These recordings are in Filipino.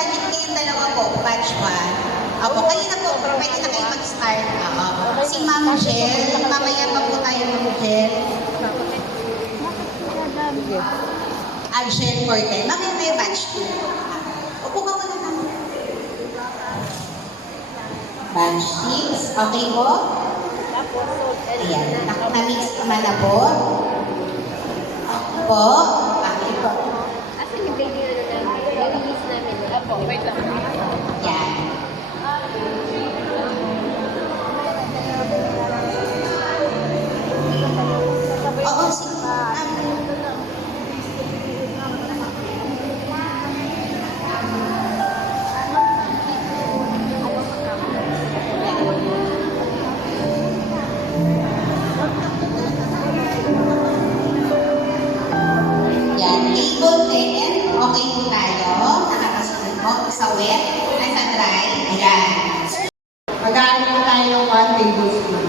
balik kayong dalawa po, batch 1. Opo, kayo na po, pwede na kayo mag-start. Si Ma'am Jel, mamaya pa po tayo Ma'am Jel. Jel Cortel. Mamaya tayo batch 2. Upo ka muna naman. Batch 6, okay po? Ayan, na-mix naman na po. Po, okay po. Asan yung baby namin? Nag-mix namin. Apo, wait lang. Yan. Oo, sige. Yan, table 10. Okay po tayo. Nakakasunod po sa wet at sa dry. Ayan. Mag-aaral tayo ng 1 tablespoon.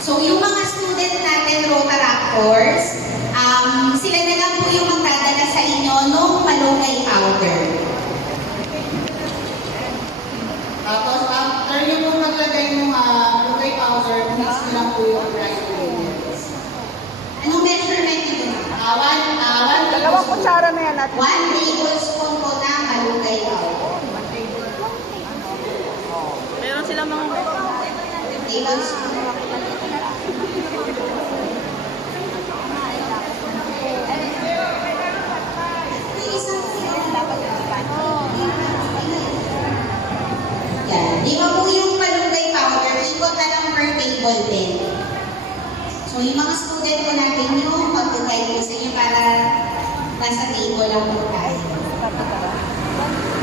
So, yung mga student natin, Rotaractors, sila na lang po yung magdadala sa inyo ng malunggay powder. Tapos after nyo po maglagay ng malunggay powder, mix nyo lang po yung dry ingredients. Anong measurement nito? Dalawang kutsara na yan natin. 1 tablespoon po na malunggay powder. Meron silang mga... Tablespoon. Yan. Di ba po yung malunggay powder, ikot na lang per table din. So, yung mga student ko natin yung mag-guide ko sa inyo para nasa table lang po tayo.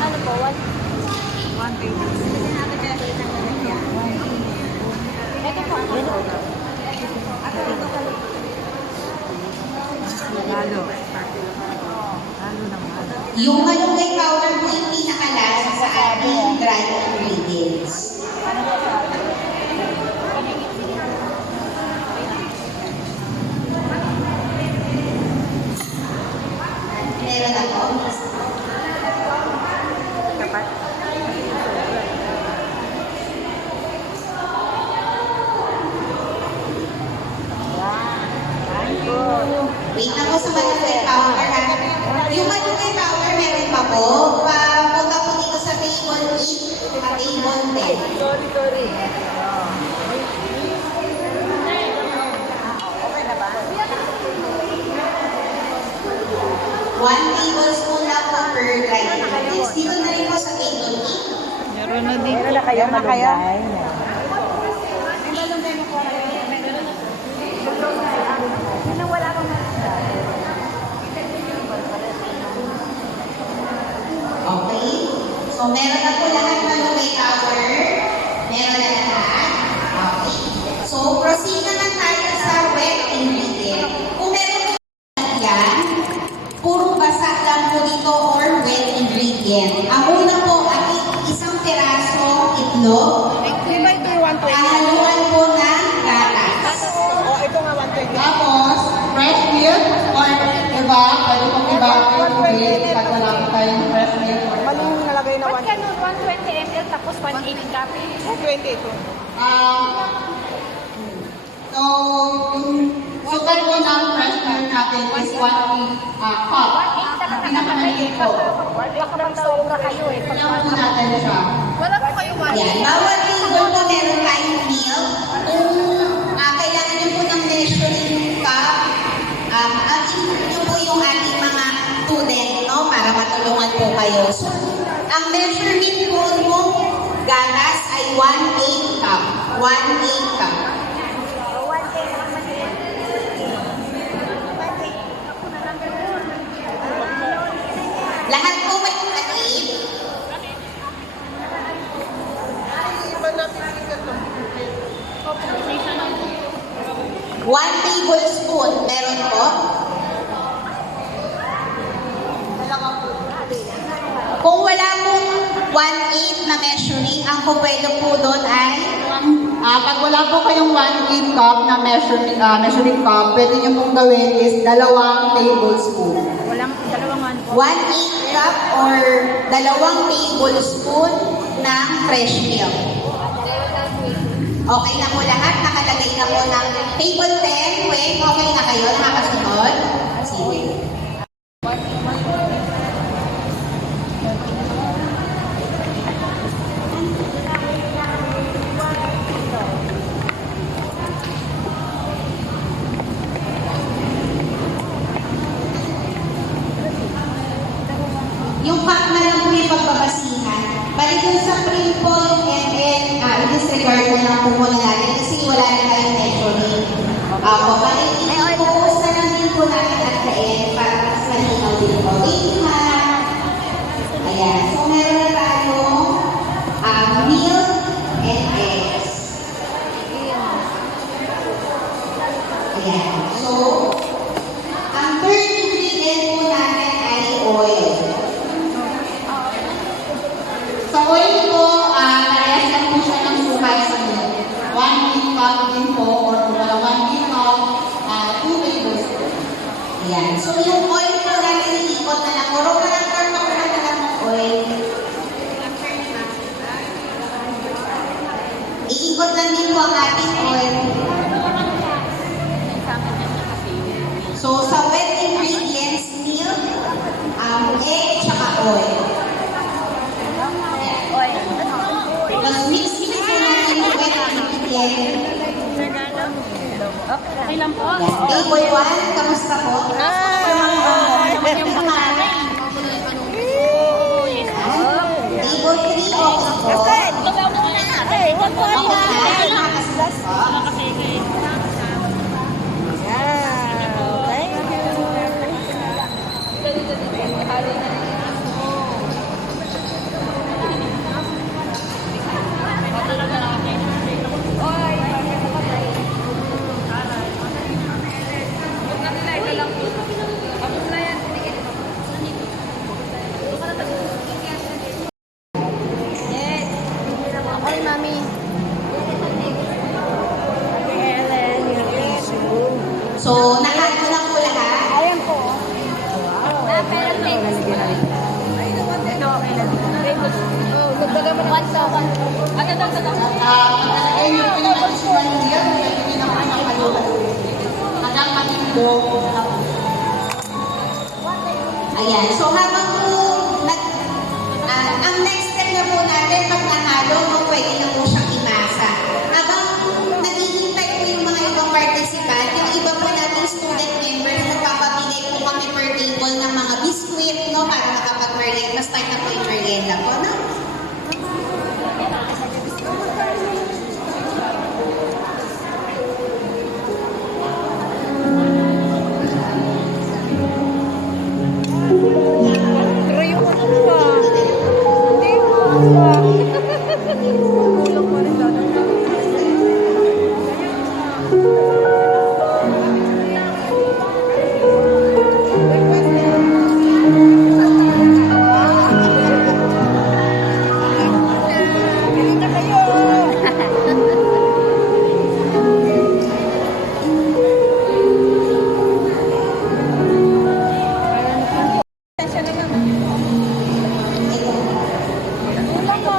Ano po? One table. Ito po. Lalo. Lalo naman. Yung malunggay powder po yung pinakalas sa ating dry ingredients. Meron ako. Dapat. Wait lang po sa malunggay powder. Yung malunggay powder meron pa po. Punta po dito sa table 8 at table 10. Sorry. Okay na ba? 1 tablespoon lang po per dry ingredients. Dito na rin po sa table 8. Meron na dito. Meron na kayo malunggay. Okay? So, meron na po lahat ng malunggay powder. Meron na lahat. Okay. So, proceed naman tayo sa wet ingredient. Kung meron po yan, puro basa lang po dito or wet ingredient. Ang una po ay isang piraso itlog. Di ba ito yung 120? Haluan po ng gatas. O, ito nga 120. Tapos, fresh milk or iba, pwede pong iba yung tubig pag wala po tayong fresh milk or Mali yung nalagay na Ba't ganun? 120 ml tapos 180 cup? 120 ito. So, yung sugar po ng fresh milk natin is 1 cup. Ang pinakamaliit po. Baka magsobra kayo eh. Kailangan po natin siya. Wala po kayo Yan. Bawat table po meron tayong milk. Kung kailangan nyo po ng measuring cup, yun po yung ating mga student, no? Para matulungan po kayo. So, ang measurement po ng gatas ay 1/8 cup. 1/8 cup. Lahat po may maliit. Iba natin ito. 1 tablespoon. Meron po. Kung wala pong 1/8 na measuring, ang pupwede po doon ay Pag wala po kayong 1/8 cup na measuring cup, pwede nyo pong gawin is 2 tablespoon. Walang dalawang 1/8 cup or 2 tablespoon ng fresh milk. Okay na po lahat? Nakalagay na po ng table 10. Wait, okay na kayo? Nakasunod? Sige. Yung cup na lang po yung pagbabasihan. Bali dun sa print po yung ML, i-disregard na lang po muna natin kasi wala na tayong measuring. Ako, bali i-post na lang din po natin at the end para mas malinaw din po. Thank you, ma'am. Ayan. So, meron na tayong milk and eggs. Ayan. So, ang third ingredient po natin ay oil. Sa oil po, parehas lang po siya ng sukay sa milk. 1 cup din po, or 1 cup, 2 tablespoons. Ayan. So, yung oil po natin iikot na lang. Puro ka lang na lang ng oil. Iikot lang din po ang ating oil. So, sa wet ingredients, milk, egg, tsaka oil. Tapos mix po natin yung wet ingredient. Ayan. Table 1, kamusta po? Table 3, okay po. Okay na, nakasilas po. Okay, mami. So, nakaano na po lahat? Ayan po. Pero flavors ko. Oh, dagdagan mo na. 1,000. Pagkalagay niyo po yung additional milk, hindi na po makaluhan. Hanggang matindog. Ayan. So, habang po, ang next step na po natin, pag nahalo, pwede na po siyang imasa. Habang naghihintay po yung mga ibang participant, yung iba po nating student members, nagpapabigay po kami per table ng mga biskuit, no, para makapag-merienda. Start na po yung merienda po, no?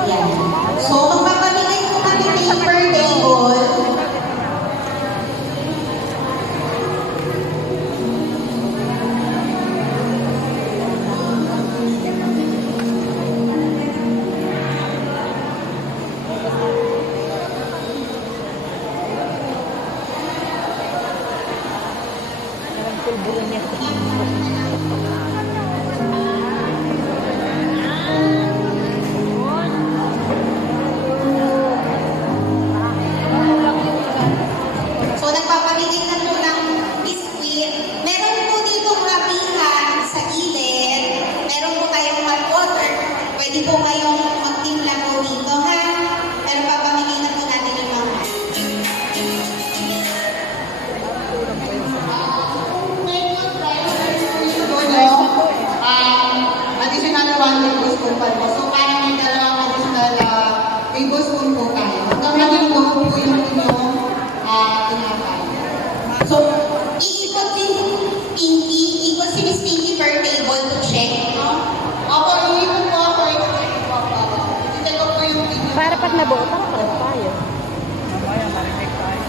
Ayan. So, magpapamigay po kami paper table. pag nabuo, parang tayo. Mamaya, marinig tayo.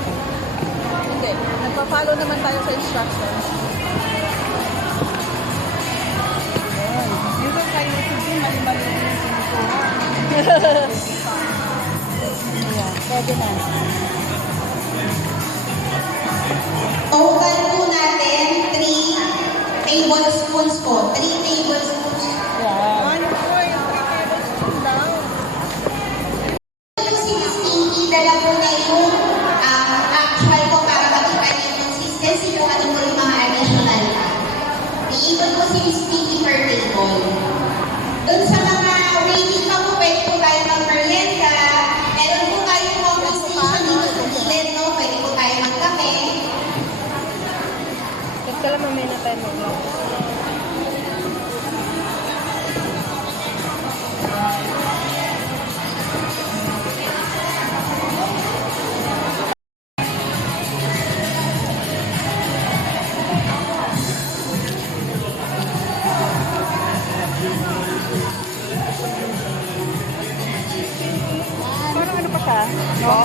Hindi. Nagpa-follow naman tayo sa instructions. Ayan. Dito kayo sige, mali-mali yung sinukuha. Ayan, pwede na. Total po natin, 3 tablespoons po. 3 tablespoons. Yan. 1 point, 3 tablespoon lang. Yung 16, idala po na yung actual ko para makita niyo yung consistency kung ano po yung mga additional pa. Iikot po 16 per table. Doon sa mga waiting pa po, pwede po tayo mag-merienda. Meron po tayo coffee station dito sa gilid, no? Pwede po tayo magkape. Tapos ka lang mamaya na tayo mag-vlog. Parang ano pa siya? No?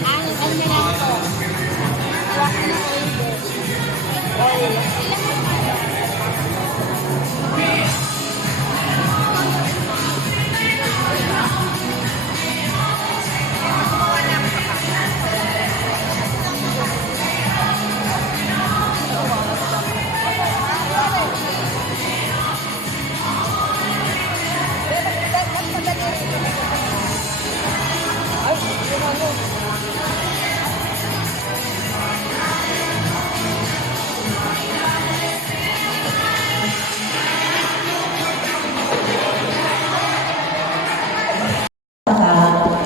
Ano na lang ito? Rock na oil.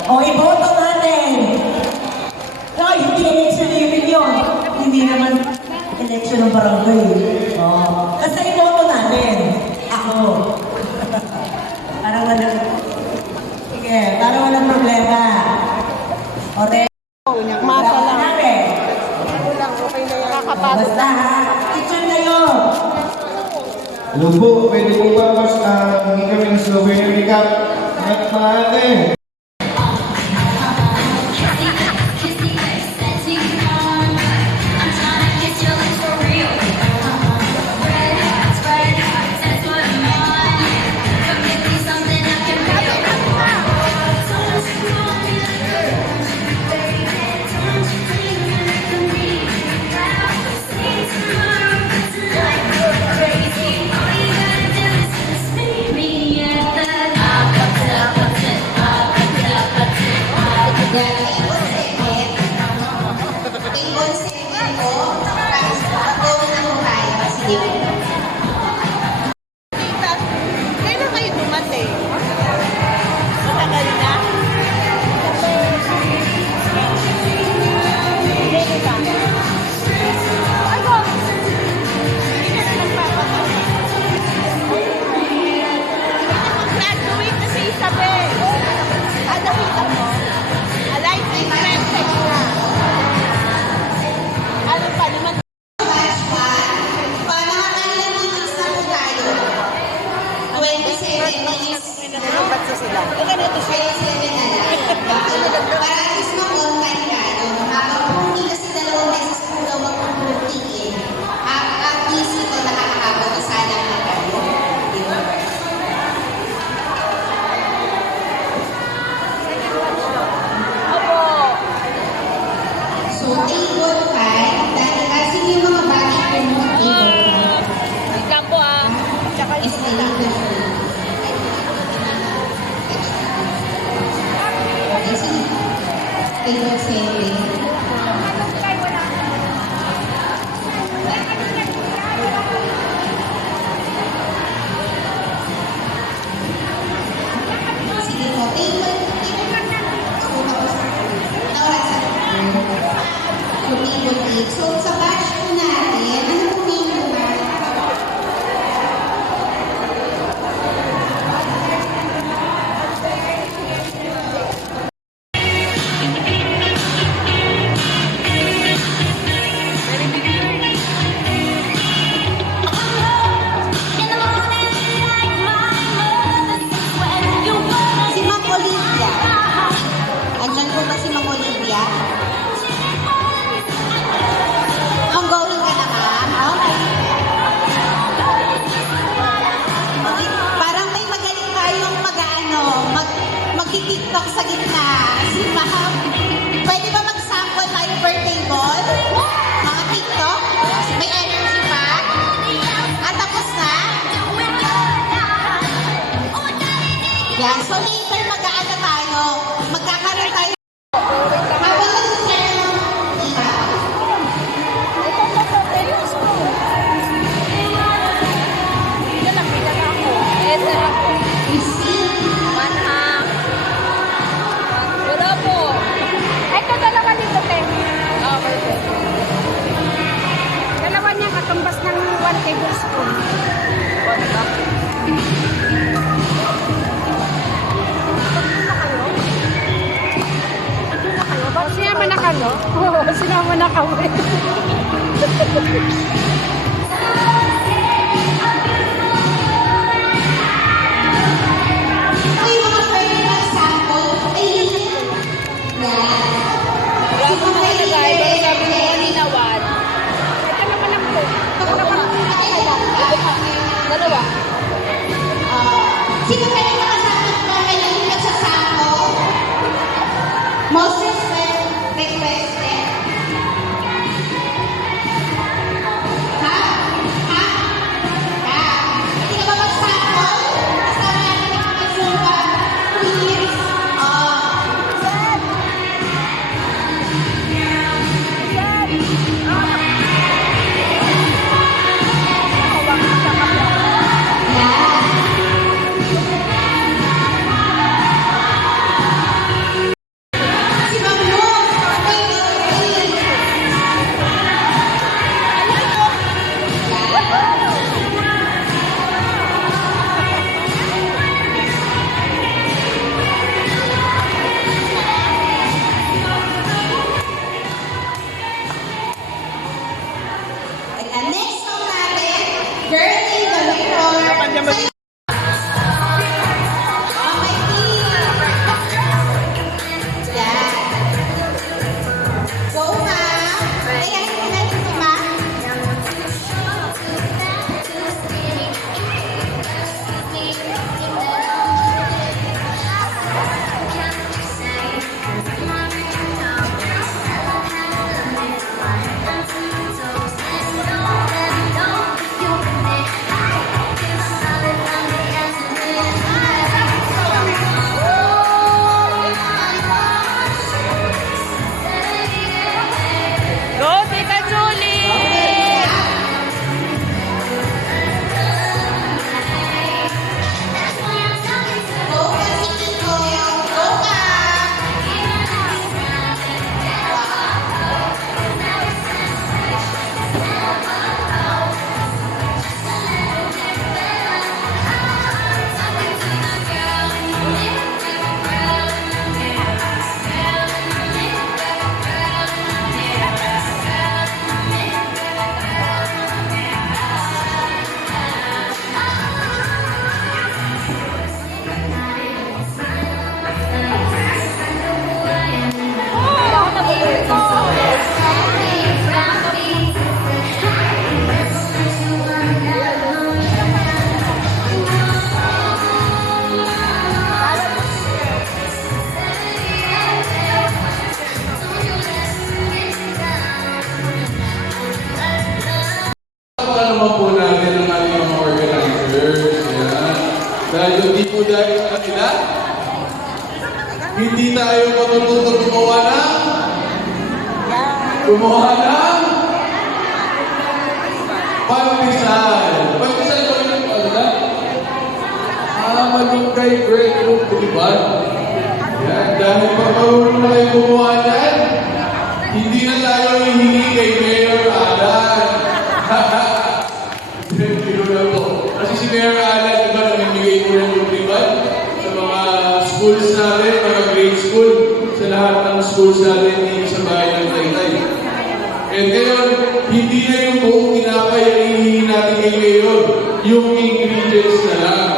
O, iboto natin. Ay, hindi election living yun. Hindi naman election ng barangay. O, basta iboto natin. Ako. Parang wala. Sige, parang walang problema. O, Masa lang. natin. Ano lang, okay na yan. O, basta ha. Teacher na yun. Hello po, pwede po ba mas hindi kami ng souvenir recap? Mga ate. Meet me at the So later mag-aano tayo, magkakaroon tayo. Habang nag-share ng iba. Wala po. Ito, dalawa dito, te. Okay, te. Dalawa niya katumbas ng 1 tablespoon. Sinama na ka, no? Oo, sinama na kami. Ito yung mga pwede mag-sample. Ay, yan. Wala mo na nilagay, pero sabi mo kanina 1. Ito naman ang po. Dalawa. Sino kayo makasama ko ngayon magsasample? Most requested. Ha? Ha? Ha? Hindi ka ba mag-sample? Kasama natin ang mga Zumba queens. Si Ma'am Luz, next song natin, Girl in the Mirror. Okay, team. Yan. Go, ma'am. Kaya sige natin si ma'am. Go, Tita Julie! Go ka, sige ko. Go ka. Ano naman po natin ang ating mga organizers. Yan. Dahil hindi po dahil sa kanila, hindi tayo matututo gumawa ng pandesal. Pandesal ba yung pala? Malunggay bread room, di ba? Yan. Dahil pag marunong na kayo gumawa yan, hindi na tayo hihingi kay Mayor Alan. Biro na po. Kasi si Mayor Alan, diba, namimigay po ng libriban sa mga schools natin, mga grade school, sa lahat ng schools natin dito sa bayan ng Taytay. And ngayon, hindi na yung buong tinapay ang hinihingi natin kay Mayor, yung ingredients na lang.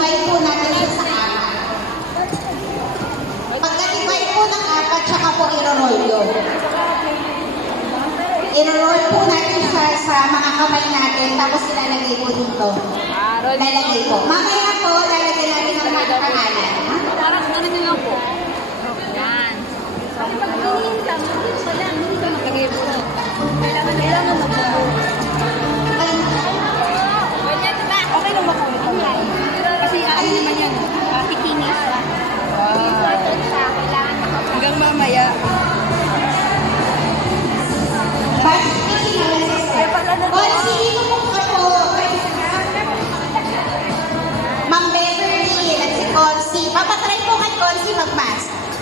Divide po natin siya sa 4. Pagka-divide po ng 4, tsaka po i-roll yun. I-roll po natin siya sa mga kamay natin, tapos ilalagay po dito. Lalagay po. Mamaya po, lalagay natin ang mga pangalan. Ha? Parang ano nyo lang po. Yan. Pag tingin ka, hindi pa lang. Hindi ka maglagay po. Kailangan mag-roll. Okay lang ba? Okay lang ba po? Kasi ano naman yan? Tiki.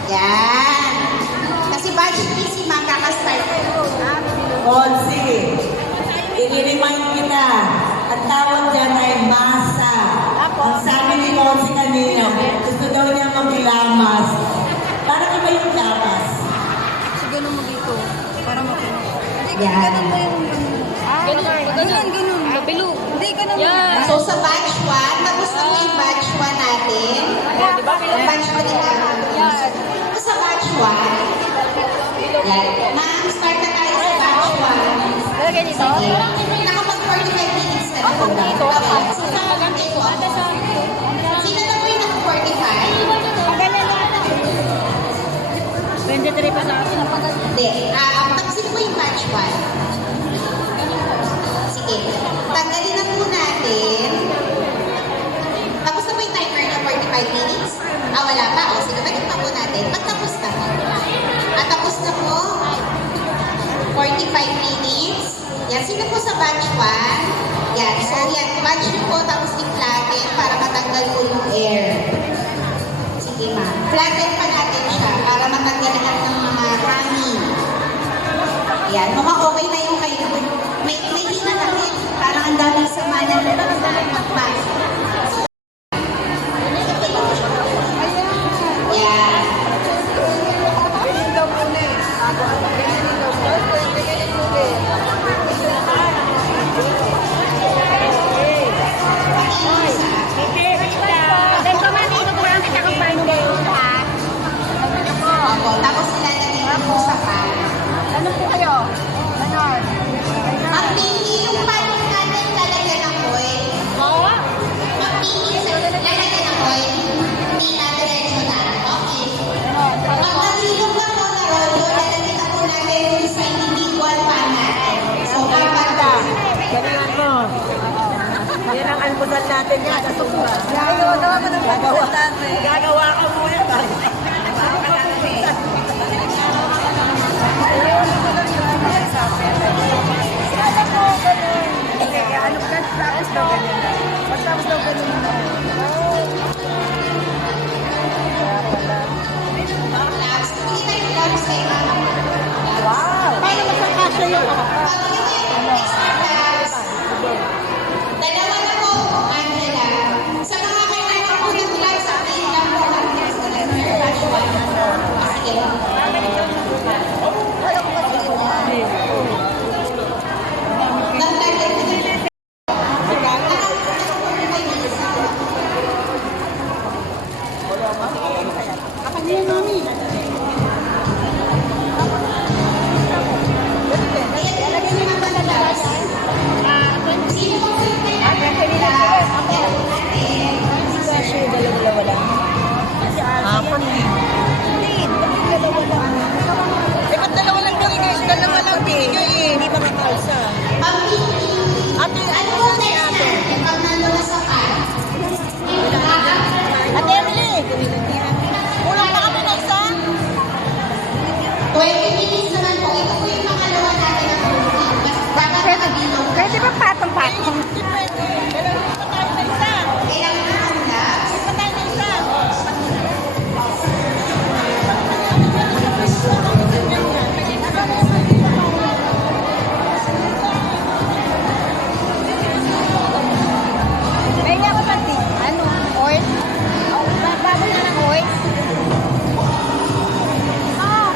Yan. Kasi budget busy, ma'am, kakastart. Konsi, i-remind kita, ang tawag dyan ay masa. Ang sabi ni Konsi kanina, gusto daw niya maglamas. Para ka ba yung lamas? So, ganun mo dito. Para makinig. Yan. Ganun. Kapilo. Hindi, ganun. Yan. So, sa batch 1, tapos na po yung batch 1 natin. Diba? Yung batch 1 nila. Yan. So, sa batch 1, yan. Ma'am, start na tayo sa batch 1. Lagay dito. Sige. Nakapag 45 minutes na po. Dito. Okay. So, sa dito ako. Sino na po yung naka-45? 23 pa sa akin. Hindi. Tapos po yung batch 1. Sige. Tanggalin na po natin. Tapos na po yung timer na 45 minutes. Wala pa. O, sige, balik pa po natin. Pagtapos na po. Tapos na po. 45 minutes. Yan. Sino po sa batch 1? Yan. So, yan. Batch nyo po. Tapos i-flatten para matanggal po yung air. Sige, ma'am. Flatten pa natin siya para matanggal lahat ng mga hangin. Yan. Mukhang okay na yung kayo. May hina natin. Parang ang daming sama na magpapag. Yan. Ganyan daw muna eh. Ganyan daw muna. Ganyan muna eh. Opo. Tapos ilalagay ko po sa pan. Ano po kayo? Ganon. Ang pili yung pan natin lalagyan ng oil. Oo? Ang pili lalagyan ng oil. Hindi na diretso na. Okay. Pag nahilog na po na rolo, lalagyan na po natin yung sa individual pan natin. So, kapanda. Galingan mo. Yan ang almusal natin yan sa Sumba. Gagawa ka muna. Gloves. Hindi tayo gloves kay mama. Wow! Paano magkakasya yun? Pagkita yung extra gloves. Dalawa na po, Angela. Sa mga kailangan po ng gloves, update lang po ng gloves na batch 1. Sige. Eh, ba't dalawa lang binigay? Dalawa lang binigay eh. Hindi ba kakalsa? Ano po next natin pag nandun na sa pan? Ate Emily! Kulang pa kami ng isa? 20 minutes naman po. Ito po yung pangalawa natin na cooking. Dapat nakabilog. Pwede ba patong-patong? Hindi pwede. Kailangan pa tayo ng isa. Kailangan na ng gloves. Pa tayo ng isa. Kaya ko pati. Ano? Oil? Bago na ng oil? Ah!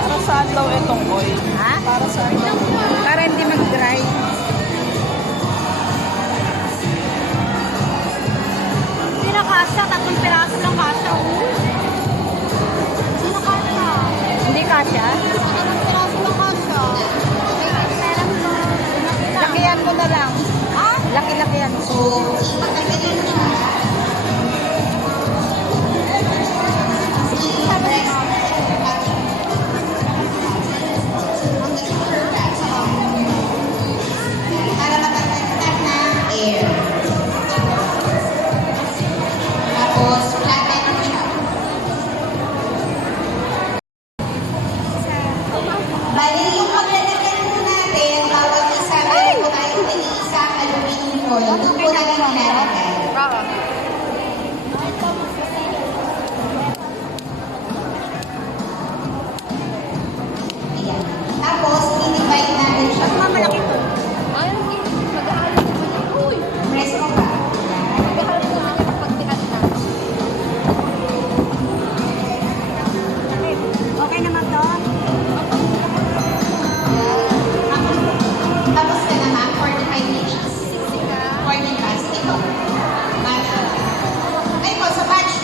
Para saan daw itong oil? Ha? Para saan daw? Para hindi mag-dry. Hindi na kasha. 3 piraso lang kasha. Hindi na kasha. Hindi kasha? 3 piraso lang kasha. Lakihan mo na lang. Ah? Laki-lakihan. So, ipagkagalin mo siya. I-press para matagtag ng air. Tapos, flatten mo siya. doon po namin nilalagay. Oo. Ayan. Tapos, i-divide natin siya. Mas mamalaki to. Ay, mag-aaral naman yan. Uy! Press mo pa. Mag-aaral naman yan kapag tikas na. Okay naman to? Tapos ka na ma'am, 45 inches. 40 plus. Ito. Ay po, sa batch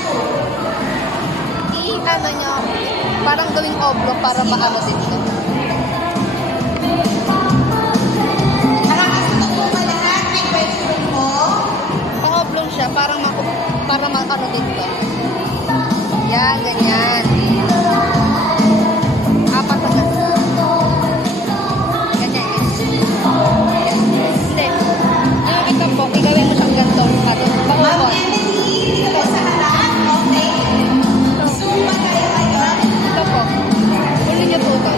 2. I-ano nyo, parang gawing oblong para maano din ito. Nakakasunog po ba lahat? May question po? Pang-oblong siya, parang para maano din ito. Yan, ganyan. Apat na ganyan. Ganyan is. Yan. Hindi. Yung ito po, igawin mo siyang ganito. Ma'am Pang-oblong. Emily, dito po sa harap. Okay. Zoom ba tayo ngayon? Ito po. Uli niyo po ito.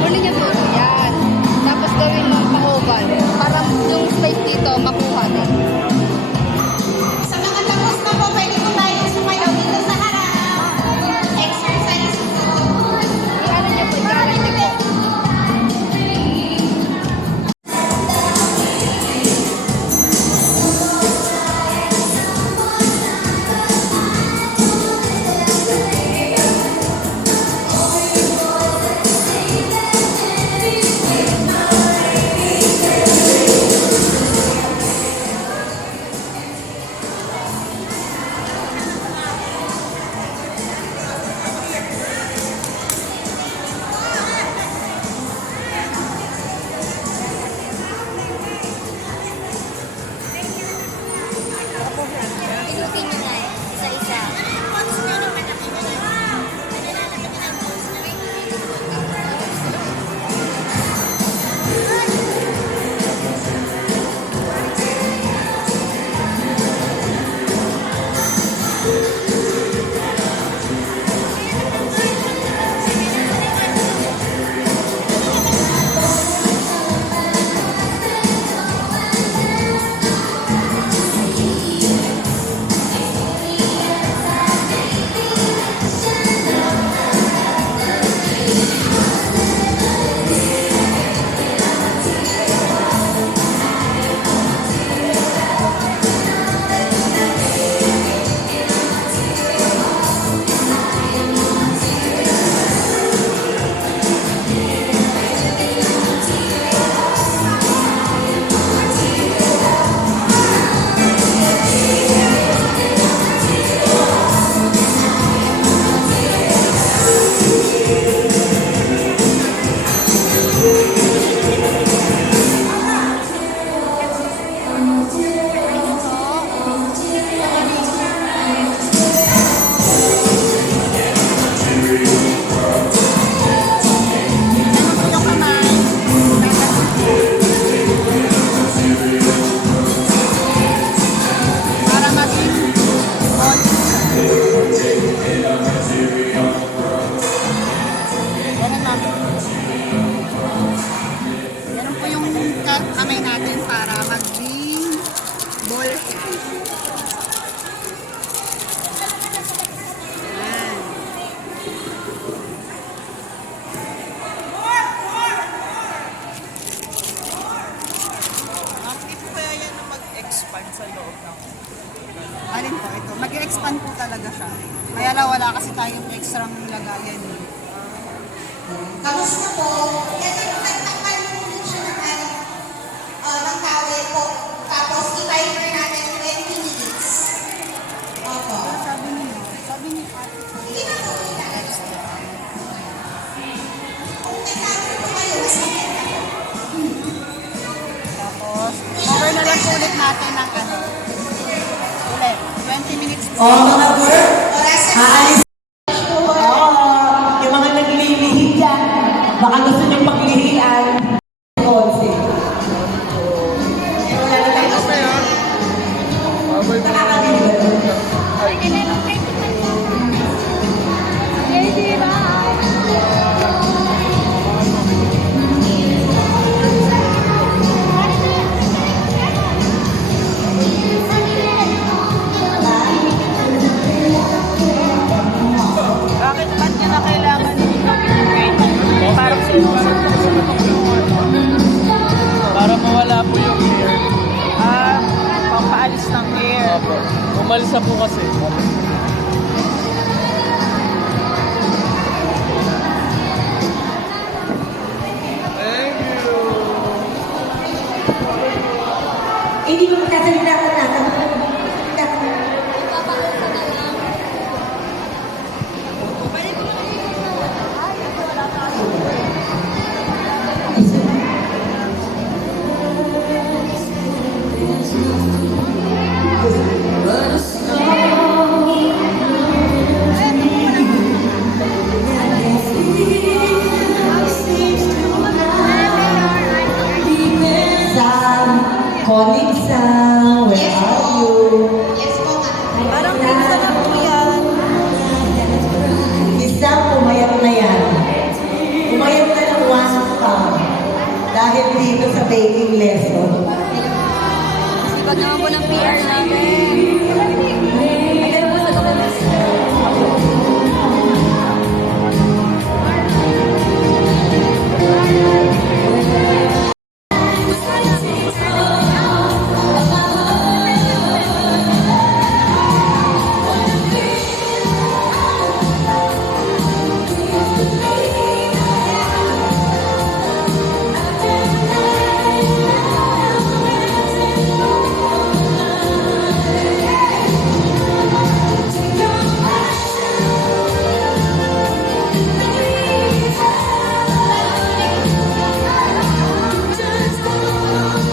Uli niyo po ito. Yan. Tapos gawin mo ang pang-oval. Para yung space dito makuha din. Sa mga tapos na po, pwede po tayo sumayaw dito sa harap. Exercise po. I-ano niyo po, i-gawin niyo po. Ilutin niyo na isa-isa. Ganun po yung kamay natin para maging ball shape. Yan. Hindi po kaya yan na mag-expand sa loob ng Alin po ito? Mag-expand po talaga siya. Kaya lang wala kasi tayong extra lagayan. Kamusta po? Kasi nagtakpan mo ulit siya ng towel po. Tapos i-timer natin 20 minutes. Opo. Sabi niyo Hindi na po ilalagay. Kung may towel po kayo, mas maganda. tapos cover na lang po ulit natin ng ano. Ulit. 20 minutes po. Oh, mga girl, Oras na aalis. Yung mga naglilihi dyan, baka gusto niyong paglihian. Konsi. Wala na tayo sa nakakalimutan. baking lesson. Sipag naman po ng PR natin. Ay, ganun po sa documents.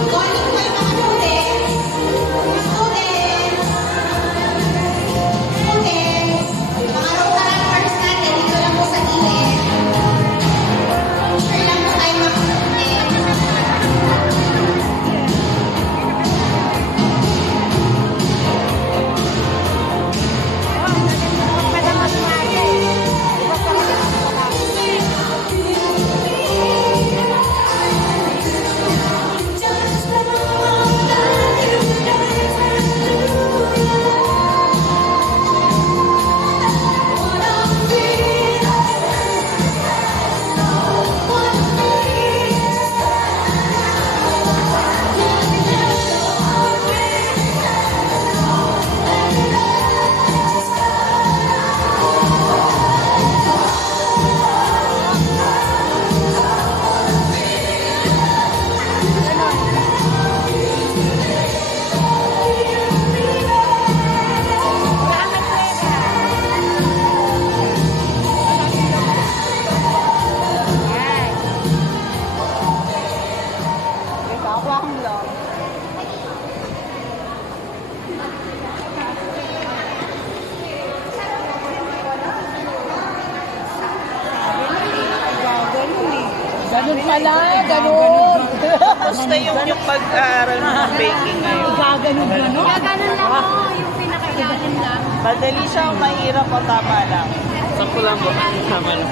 Calling po yung mga students. Students, mga rotaran first natin, dito lang po sa gilid. Sure lang po tayo mga students. Ganun pala, ganun. Basta yung pag-aaral mo ng baking ngayon. Gaganon lang po, yung pinakailalim lang. Madali siya, mahirap o tama lang. Sakto lang po, tama lang.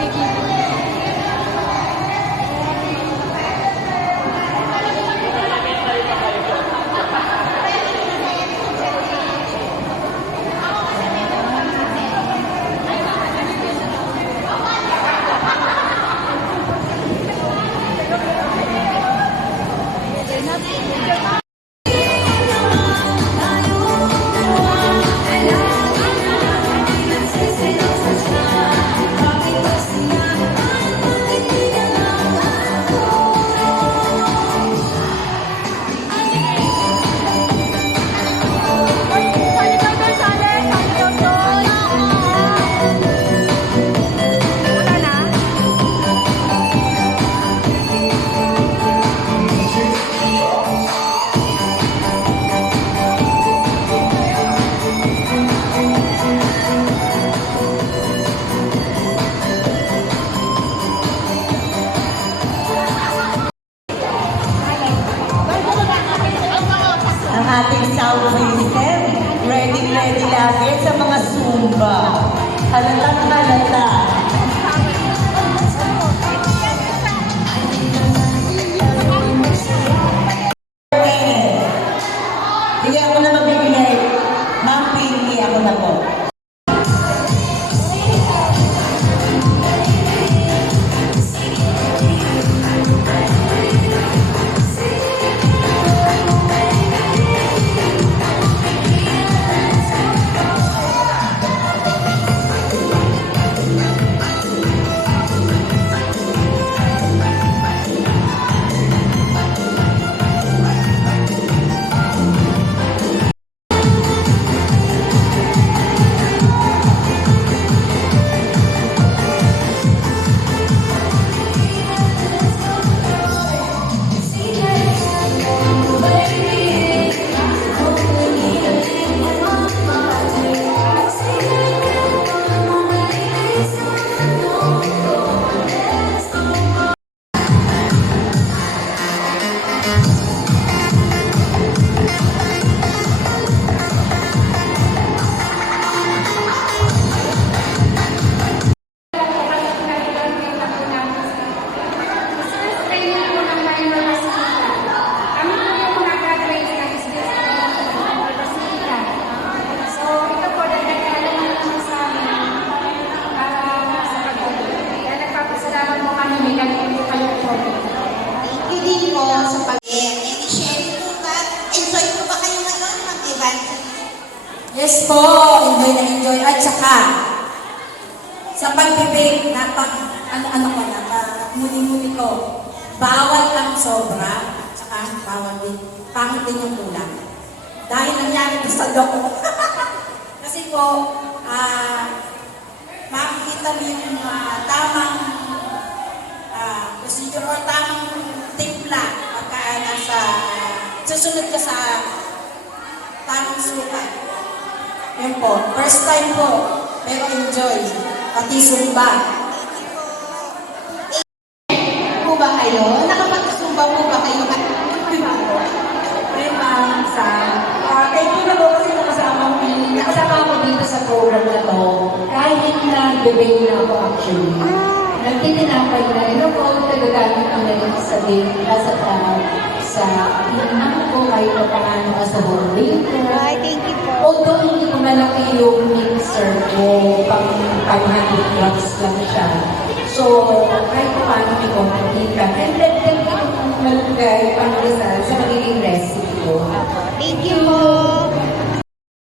Yes po, enjoy na enjoy. At saka, sa pag-debate, muli-muli ko, bawal ang sobra, saka bawal din, pangit din yung kulang. Dahil nangyari ko sa loko. Kasi po, makikita mo yung tamang procedure or tamang timpla pagka susunod ka sa tamang sukat. Yun po, first time po, pero enjoy, pati sumba. Po ba kayo? Nakapag-sumba po ba kayo? Thank you na po kasi nakasama ko dito sa program na to. Kahit na bebay na ako actually. Nagtitinapay na rin ako, nagagamit ko na rin sa sa inang ko kahit na paano as a whole later. Ay, thank you po. Although hindi ko malaki yung mixer ko, pang 500 grams lang siya. So, kahit pa paano may konti ka. And then ko malagay pang Rizal sa magiging recipe ko. Thank you po.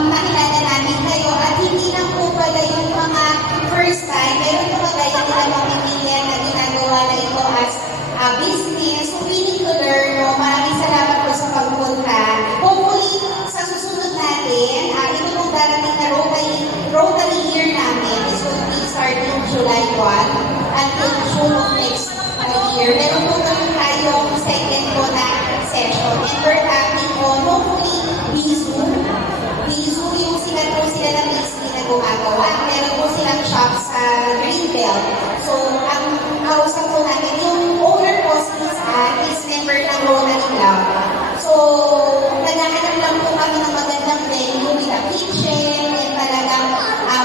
Makilala namin kayo at hindi lang po pala yung mga first time, meron po kagaya nila pamimigyan na ginagawa na ito as a business, willing to learn. No? Maraming salamat po sa pagpunta. Hopefully, sa susunod natin, ito pong darating na Rotary year namin is going to be starting July 1 until June of next year. Meron po kami tayong second po na session and we're having on hopefully Bizu, yung sila na pastry na gumagawa. Meron po silang shop sa Greenbelt. So, ang kausap po namin, yung owner po is member ng Rotary Club. So, naghahanap lang po kami ng magandang venue with a kitchen and talagang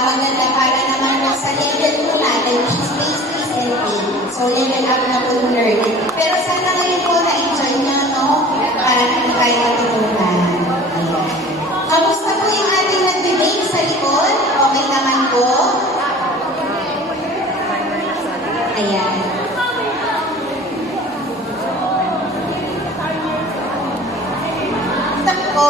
maganda para naman po sa level po natin, which is pastries and cake. So, level up na po yung learning. Pero sana ngayon po na-enjoy nyo, no? Para hindi kayo matutunan. Kamusta po yung ating nag-debate sa likod? Okay naman po? Ayan. Takbo.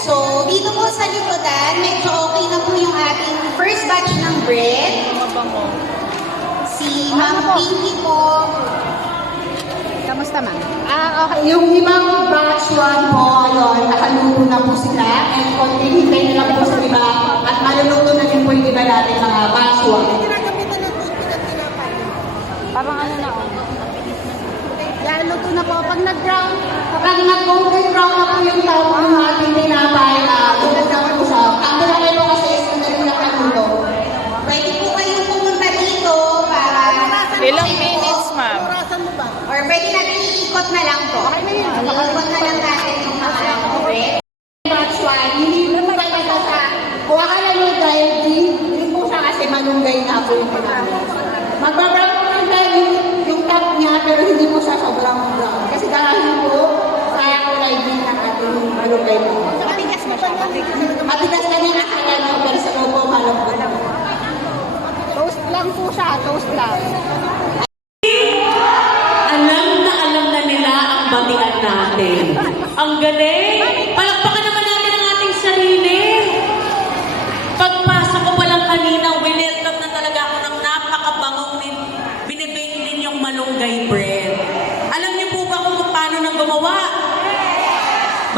So, dito po sa likodan, medyo okay na po yung ating first batch ng bread. Si Ma'am Pinky po. Kamusta, ma'am? Okay. Yung ibang batch 1 po, yun, nakaluto na po sila. And konti-hintay na lang po sa iba. At maluluto na din po yung iba natin mga batch 1. Parang ano na, oh. Yan, luto na po. Pag nag-golden brown na po yung tao ng ating tinapay, luto na po siya. Ang tinapay po kasi is madali na kaluto. Pwede po kayong pumunta dito para... Ilang minutes, ma'am? Or pwede natin iikot na lang po. Iikot na lang natin yung mga bread. Batch 1, hindi mo tayo sa kuha ka lang yung dahil hindi po siya kasi malunggay na po yung tinapay. Magbabrown po lang tayo yung top niya pero hindi po siya sobrang brown. Kasi dahil po sa kulay din ng ating malunggay po. Matigas ba siya? Matigas kami akala nyo pero sa loob po malunggay. Toast lang po siya, toast lang. Alam na nila ang batian natin. Ang galing! Palakpakan naman natin ang ating sarili. Pagpasok ko pa lang kanina, winelcome na talaga ako ng napakabangong binibake din yung malunggay bread. Alam niyo po ba kung paano nang gumawa?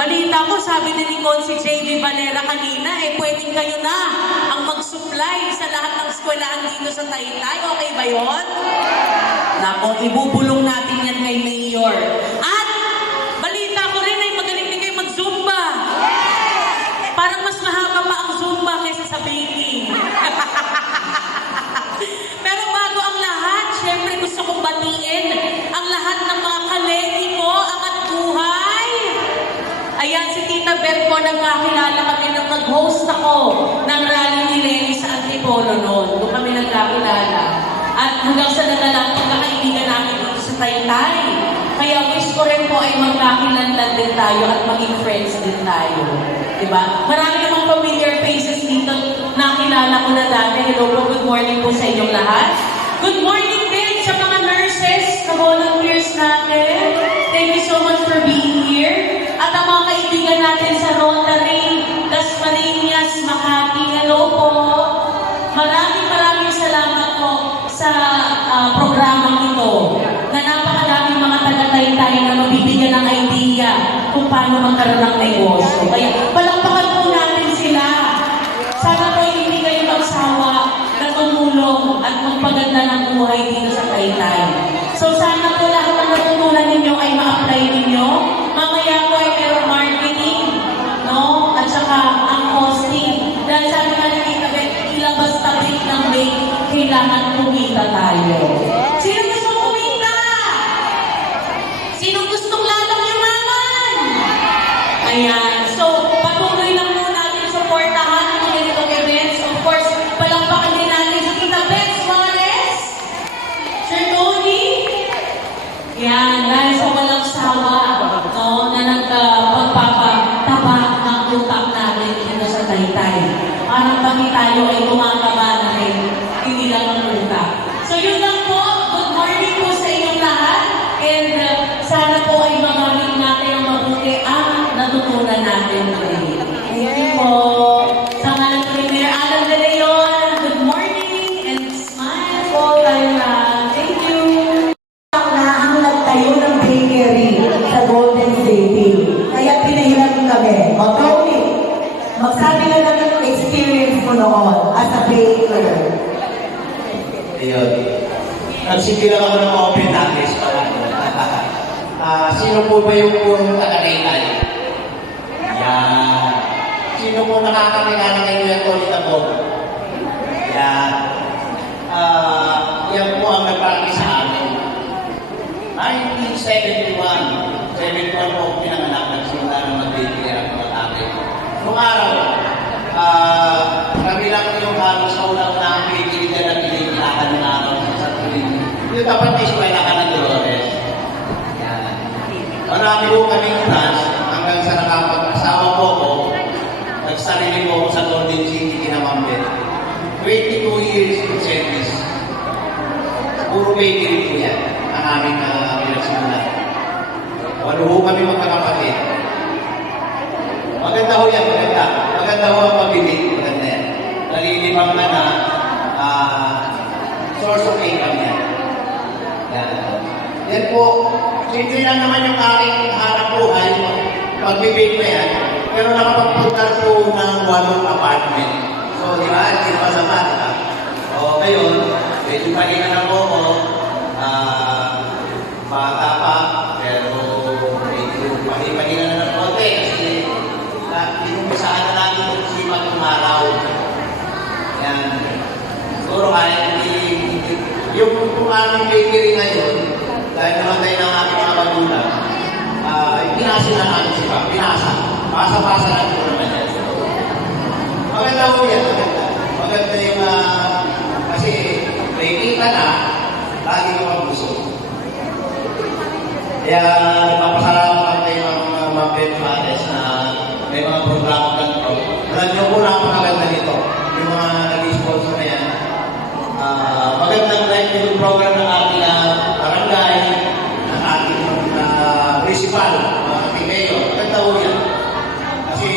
Balita ko, sabi ni Nicole si JB Valera kanina, pwedeng kayo na ang mag-supply sa lahat ng eskwelahan dito sa Taytay. Okay ba yun? Nako, ibubulong natin yan kay Mayor. At balita ko rin ay magaling din kayo mag-Zumba. Parang mas mahaba pa ang Zumba kaysa sa baking. Pero bago ang lahat, syempre gusto kong batiin ang lahat ng mga kalegi ko, angat buhay. Ayan, si Tita Beth po, nagkakilala kami nung nag-host ako ng rally ni Lenny sa Antipolo noon. Doon kami nagkakilala. At hanggang sa nalalang pagkakaibigan namin dito sa Taytay. Kaya wish ko rin po ay magkakilanlan din tayo at maging friends din tayo. Diba? Marami namang familiar faces dito. Nakilala ko na dati. Hello po, good morning po sa inyong lahat. Good morning din sa mga nurses. volunteers natin. Thank you so much for being here. At ang mga kaibigan natin sa Rotary, Dasmariñas, Makati, hello po. Maraming salamat po sa programang ito na napakadaming mga taga-Taytay na mabibigyan ng idea kung paano magkaroon ng negosyo. Kaya palakpakan po natin sila. Sana po hindi kayo magsawa na tumulong at magpaganda ng buhay dito sa Taytay. So sana po lahat ng natutunan ninyo ay ma-apply ninyo. Mamaya po ay merong marketing, no? At saka ang costing. Dahil sabi nga ni Tita Beth, ilabas tabik ng bake, kailangan kumita tayo. Sino gusto kumita? Sino gustong lalong yumaman? Ayan. So, patuloy lang po natin supportahan ang mga ganitong events. Of course, palakpakan din natin si Tita Beth Suarez, Sir Tony. Yan, dahil sa walang sawa, no, na nagpagpapataba ng utak natin dito sa Taytay. Parang pati tayo ay kumakaba na rin, hindi lang ang utak. So yun lang po, good morning po sa inyong lahat. And sana po ay magamit natin ang mabuti ang natutunan natin today. Thank you po. Sa ngalan ko ni Mayor Alan De Leon, good morning and smile po tayo lahat. Thank you. Ang nagtayo ng bakery sa Golden City. Kaya pinahiram kami. O, Tony, magsabi na lang ng experience mo noon as a baker. Ayun. Nagsindi lang ako ng open office para. Sino po ba yung purong taga-Taytay? Yan. Sino po nakakakilala kay Kuya Tony Tabog? Yan. Yan po ang nagpapakita sa amin. 1971. 71 po ako pinanganak. Nagsimula ng mag-bakery ang mga tatay. Noong araw, kami lang yung halos sa unang-unang bakery na pinagkilatan ng araw sa tuloy. Yung dapat may eskwela ka ng Dolores. Yan. Marami po kaming branch hanggang sa nakapag-asawa po ko. Nagsarili po ako sa Golden City, Kinamambet. 22 years in service. Puro bakery po yan. Ang aming pinagsimula. Walo ho kami magkakapatid. Maganda ho yan, maganda. Maganda ho ang pabili. Maganda yan. Nalilibang na source of income yan. Yan. Yan po, simple lang naman yung aking hanap buhay. Pagbibig na yan. Pero nakapagpunta po ng 8 apartment. So, di ba? Hindi pa naman. O, ngayon, medyo pahinga na po ako. Bata pa, pero medyo pahinga na ng konti. Kasi, inumpisahan na natin yung sipat ng araw. Yan. Siguro kahit yung aming bakery ngayon, dahil namatay ng aking mga magulang, pinasa na namin siya. Pinasa. Pasa-pasa lang po naman yan. Maganda po yan. Maganda yung, kasi may kita na, lagi ko ang gusto. Kaya napapasalamat tayo ng mga benefits na may mga programa ganito. Alam niyo po, napakaganda nito. Yung mga nag-sponsor na yan. Magandang livelihood program ng ating barangay, ng ating municipal, mga ating mayor. Maganda po yan. Kasi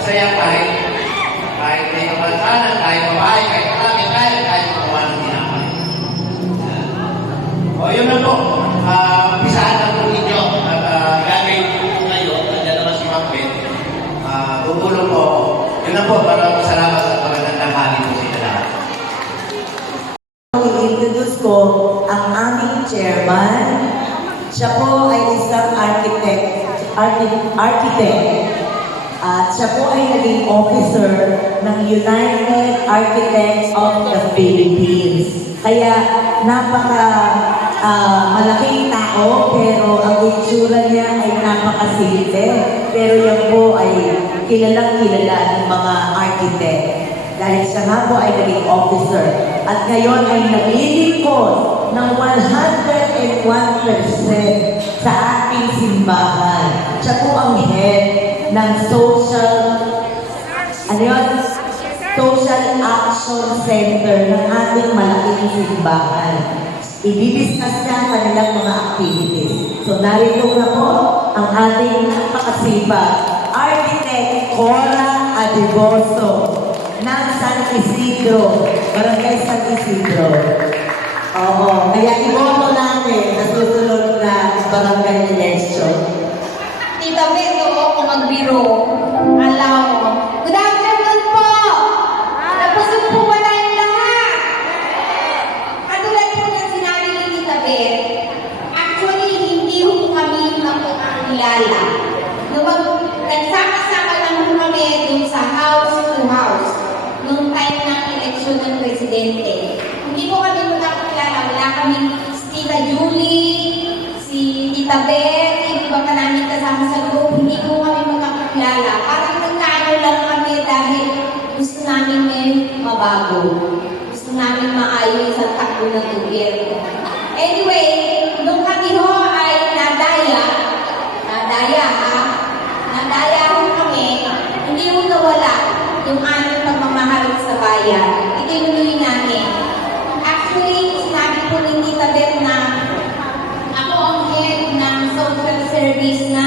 masaya kahit may kapansanan, kahit babae, kahit marami, kahit kumawa ng tinapay. O yun na po. Pisahan na po ninyo at gagawin po ngayon. Nandiyan naman si Macbeth. Tutulong po. Yun na po. Maraming salamat at magandang hali po sa inyo lahat. I-introduce ko ang aming chairman. Siya po ay isang architect. At siya po ay naging officer ng United Architects of the Philippines. Kaya malaking tao, pero ang itsura niya ay napakasimple. Pero yan po ay kilalang-kilala ng mga architect. Dahil siya nga po ay naging officer. At ngayon ay naglilingkod ng 101% sa ating simbahan. Siya po ang head ng Social Action Center ng ating malaking simbahan. i-discuss niya ang kanilang mga activities. So narito na po ang ating napakasipag, Architect Cora Adiboso ng San Isidro, Barangay San Isidro. Oo, kaya iboto natin sa susunod na barangay election. Tita Beto, kung magbiro, alaw. Good afternoon po! Napusog po ba tayong lahat? Katulad po ng sinabi ni Tita Bet, actually, hindi po kami nakakilala. Nagsama-sama lang po kami dun sa house to house nung time ng eleksyon ng presidente. Hindi po kami nakakilala. Wala kami si Tita Julie, si Tita Bet, yung iba pa namin kasama sa group, hindi po kami makakilala. Parang nagkaano lang kami dahil gusto namin may mabago. Gusto namin maayos ang takbo ng gobyerno. Anyway, nung kami ho ay nadaya ho kami, hindi ho nawala yung aming pagmamahal sa bayan. Itinuloy namin. Actually, sinabi po ni Tita Bet na ako ang head ng social service na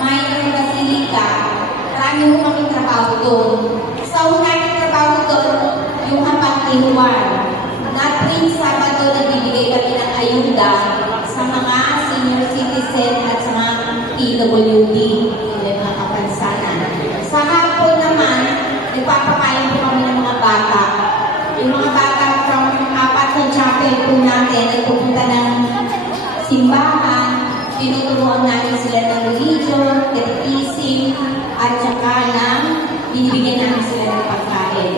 Minor Basilica. Marami ho kami trabaho doon. Sa unang trabaho doon, yung kapag-iwan. Na tuwing Sabado, nagbibigay kami ng ayuda sa mga senior citizen at sa mga PWD, yung mga kapansanan. Sa hapon naman, nagpapakain po kami ng mga bata. Yung mga bata from apat na chapel po natin, nagpupunta ng simbahan, tinuturuan natin sila ng religion, catechism, at saka ng binibigyan namin sila ng pagkain.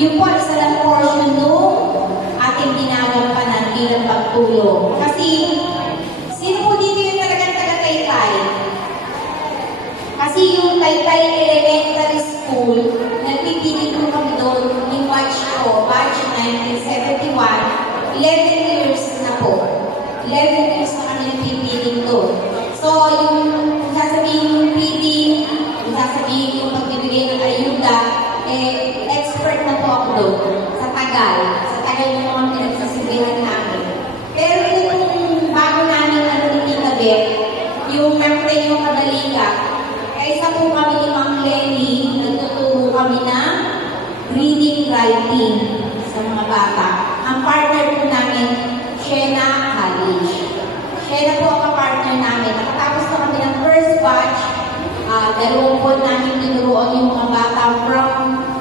Yung po, isa lang portion nung ating ginagampanan bilang pagtulong. Kasi, sino po dito yung talagang taga-Taytay? Kasi yung Taytay Elementary School, nagpipili po kami doon, yung batch ko, batch 1971, 11 years na po. 11 years na kami nagpipiling doon. So, yung sasabihin yung feeding, yung sasabihin yung pagbibigay ng ayuda, expert na po ako doon. Sa tagal yung mga pinagsasibihan namin. Pero yung bago namin ni Tita Bet, yung membre yung Kadalika, kaysa po kami ni Ma'am Lenny, nagtuturo kami ng reading, writing sa mga bata. Ang partner po namin, Shena College. Shena po ang partner namin. Nakatapos na kami ng first batch. Dalawang po namin tinuruan yung mga bata from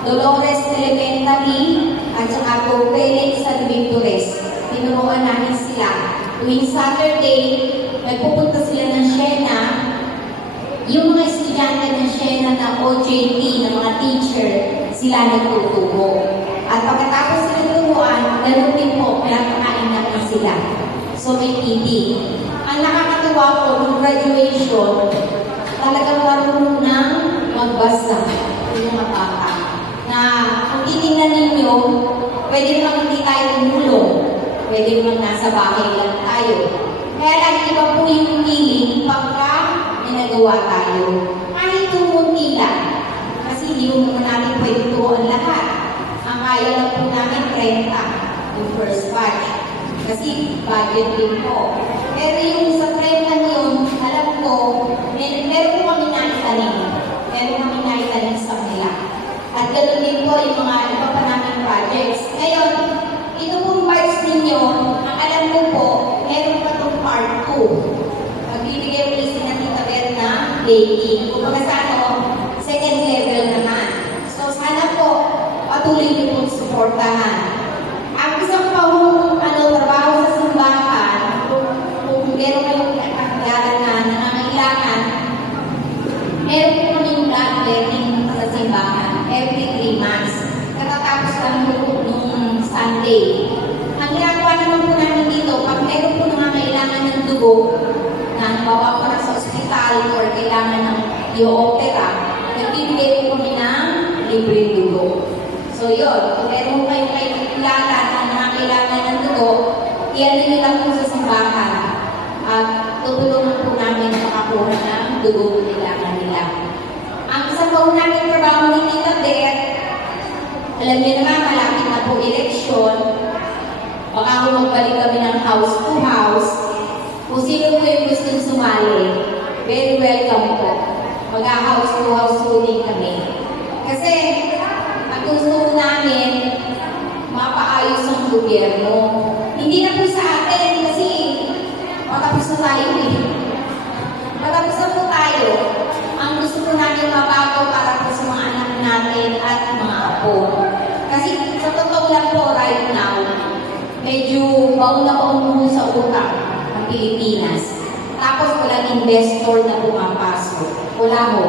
Dolores Elementary at saka po Felix San Victores. Tinuruan namin sila. Tuwing Saturday, nagpupunta sila ng Shena. Yung mga estudyante ng Shena na OJT, na mga teacher, sila nagtuturo. At pagkatapos sila turuan, ganoon din po, pinapakain namin sila. So may PD. Ang nakakatuwa po, ng graduation, talagang marunong nang magbasa yung mga bata. Na kung titingnan ninyo, pwede naman hindi tayo tumulong. Pwede naman nasa bahay lang tayo. Kaya lang iba po yung feeling pagka ginagawa tayo. Kahit tumunti lang. Kasi hindi mo naman natin pwede turuan lahat. Ang kaya lang po namin 30 yung first batch. Kasi budget din po. Pero yung sa 30 yun, alam ko, meron po kami naitanim. Meron kami naitanim sa kanila. At ganoon din po yung mga iba pa namin projects. Ngayon, ito pong parts ninyo, ang alam ko po, meron pa itong part 2. Magbibigay ulit si Tita Bet na baking. Kung baga sa second level naman. So sana po, patuloy niyo pong supportahan. Ang isang trabaho sa simbahan, kung meron kayong kakilala na nangangailangan, meron po kaming blood letting sa simbahan every 3 months. Katatapos lang nung Sunday. Ang ginagawa naman po namin dito, pag meron po nangangailangan ng dugo, na bawa po na sa ospital or kailangan ng i-opera, nagbibigay po kami ng libreng dugo. So yun, kung meron kayong kakilala na nangangailangan ng dugo, iyan nyo lang po sa simbahan. At tutulungan po namin makakuha ng dugo kailangan nila. Ang isang po namin trabaho ni Tita Bet, alam niyo naman, malapit na po eleksyon. Baka bago magbalik kami ng house to house, kung sino po yung gusto sumali, very welcome po. Mag-house to house ruling kami. Kasi, ang gusto namin, mapaayos ang gobyerno. Hindi na po sa atin kasi matapos na tayo eh. Matapos na po tayo. Ang gusto po natin mabago para po sa mga anak natin at mga apo. Kasi sa totoo lang po right now, medyo baon na baon sa utang ang Pilipinas. Tapos walang investor na pumapasok. Wala ho.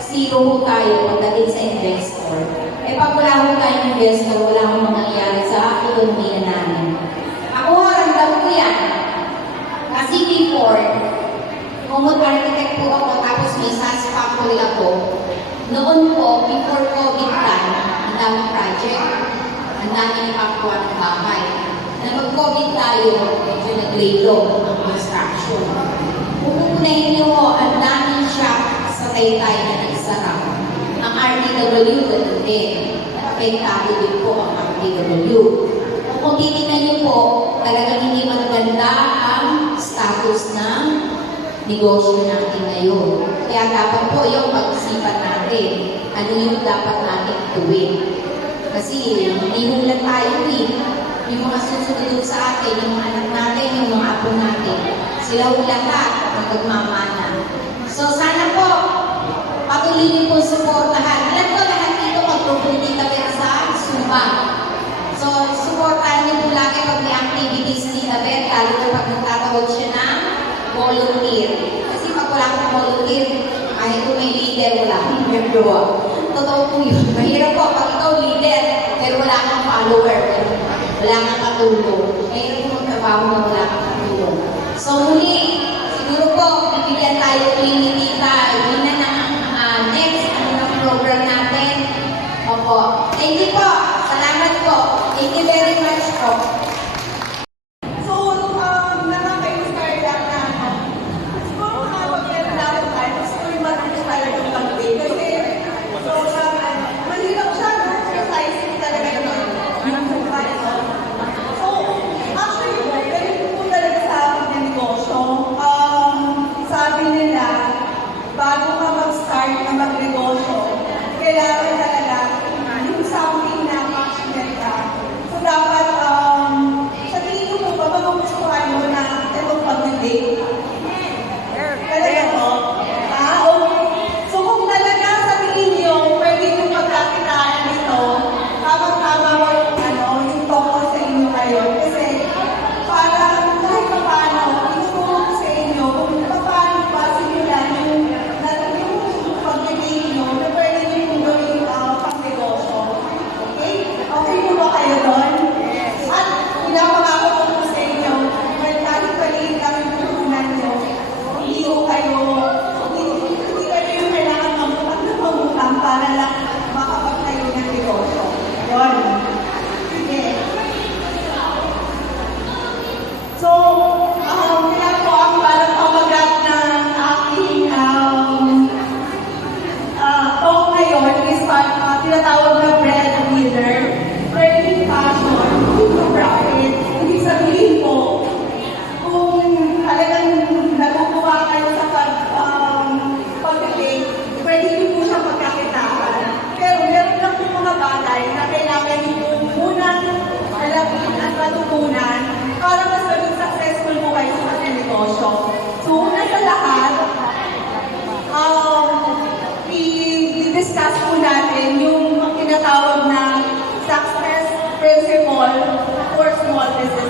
Zero ho tayo pagdating sa investor. Eh pag wala ho tayong investor, wala ho mangyayari sa ekonomiya namin. Ako ho, ramdam ko yan. Kasi before, common architect po ako, tapos may SAS factory ako. Noon po, before COVID time, ang daming project, ang daming pakwa ng bahay. Na mag-COVID tayo, medyo nag-laylo ang construction. Pupunahin niyo ho, ang daming shop sa Taytay na nagsara. Ang RTW ganun din. Apektado din po ang RTW. Kung titignan niyo po, talagang hindi maganda ang status ng negosyo natin ngayon. Kaya dapat po yung pag-isipan natin, ano yung dapat natin gawin. Kasi hindi mo lang tayo eh. Yung mga susunod sa atin, yung mga anak natin, yung mga apo natin, sila yung lahat ang magmamana. So sana po, patuloy niyo po suportahan. Alam ko lahat dito magpupunti kami sa Sumba. So, supportahan niyo po lagi pag may activities ni David, lalo na pag nagtatawag siya ng volunteer. Kasi pag wala akong volunteer, kahit kung may leader, wala akong magawa. Totoo po yun. Mahirap po pag ikaw leader, pero wala kang follower, wala kang katulong. Mahirap po magtrabaho na wala kang katulong. So, muli, siguro po, bibigyan tayo ni Tita, yun na ng next program natin. Opo. Thank you po. Salamat po. Thank you very much po. So, nakaka-inspire lang na siguro makapag-meron natin tayo. Siguro yung matamis tayo yung pag-pay. Kasi, mahirap siya, no? Exercising talaga yung buhay. So, actually, ganito po talaga sa negosyo. Sabi nila, bago ka mag-start na mag-negosyo, kailangan talaga yung something na passionate ka. So, dapat, sa tingin ko po ba, magugustuhan mo na itong pag-date? Talaga po? Okay. So, kung talaga sa tingin nyo, pwede yung pagkakitaan nito, tama-tama mo yung toko sa inyo ngayon. Kasi, para kahit pa paano, tinuturo ko sa inyo, kung paano ba simulan yung pag-date nyo, na pwede nyo yung gawin pang-negosyo. Okay? Okay po ba kayo doon? At pinapangako ko po sa inyo, kahit paliit lang yung tutunan nyo, hindi ko kayo yung kailangan mamutang para lang makapagtayo ng negosyo. Yun. Sige. So, kaya po ang parang pamagat ng aking talk ngayon is tinatawag na breadwinner, turning passion into profit. Ibig sabihin po, kung talagang natutuwa kayo sa pag-date, pwede niyo po siya pagkakitaan. Pero meron lang po mga bagay na kailangan niyo po munang alamin at matutunan para mas maging successful po kayo sa negosyo. So, una sa lahat, i-discuss po natin yung tinatawag na success principle for small business.